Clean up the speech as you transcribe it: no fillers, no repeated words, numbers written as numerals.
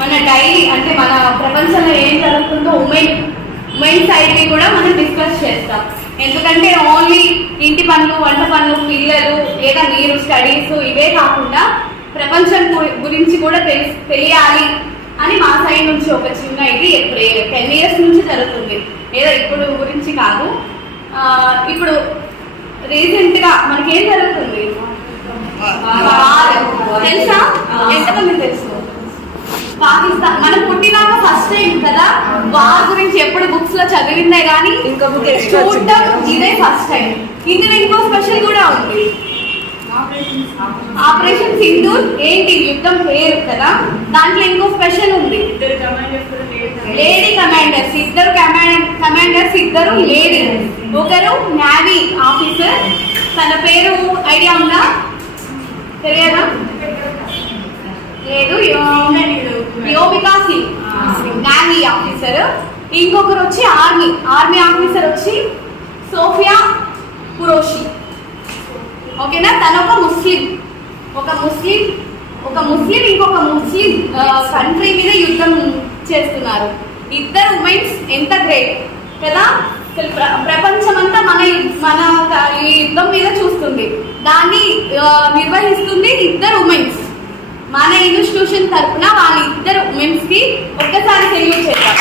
మన డైలీ అంటే మన ప్రపంచంలో ఏం జరుగుతుందో ఉమెన్ సైడ్ని కూడా మనం డిస్కస్ చేస్తాం. ఎందుకంటే ఓన్లీ ఇంటి పనులు, వంట పనులు, పిల్లలు లేదా మీరు స్టడీస్ ఇవే కాకుండా ప్రపంచం గురించి కూడా తెలియాలి అని మా సైడ్ నుంచి ఒక చిన్న ఇది 10 years నుంచి జరుగుతుంది. ఏదో ఇప్పుడు గురించి కాదు. ఇప్పుడు రీసెంట్గా మనకేం జరుగుతుంది తెలుసా? ఎంతమంది తెలుసు? పాకిస్తాన్ మనం పుట్టినాక ఫస్ట్ టైం కదా వార్ గురించి ఎప్పుడు బుక్స్ లో చదివిందే కానీ చూడటం ఇదే ఫస్ట్ టైం. ఇందులో ఇంకో స్పెషల్ కూడా ఉంది. ఆపరేషన్ సింధూర్ ఏంటి? యుద్ధం పేరు కదా, దాంట్లో ఇంకో స్పెషల్ ఉంది. లేడీ కమాండర్స్, ఇద్దరు కమాండర్స్, ఇద్దరు లేడీ. ఒకరు నేవీ ఆఫీసర్, తన పేరు ఐడియా ఉందా? తెలియదా? లేదు. యోమికా సింగ్ నేవీ ఆఫీసర్. ఇంకొకరు వచ్చి ఆర్మీ ఆఫీసర్ వచ్చి సోఫియా కురోషి. ఓకేనా? తన ఒక ముస్లిం ఇంకొక ముస్లిం కంట్రీ మీద యుద్ధం చేస్తున్నారు. ఇద్దరు ఉమెన్స్ ఎంత గ్రేట్ కదా. ప్రపంచమంతా మన ఈ యుద్ధం మీద చూస్తుంది. దాన్ని నిర్వహిస్తుంది ఇద్దరు ఉమెన్స్. మన ఇన్స్టిట్యూషన్ తరఫున వాళ్ళ ఇద్దరు ఉమెన్స్ కి ఒక్కసారి సెల్యూట్ చేద్దాం.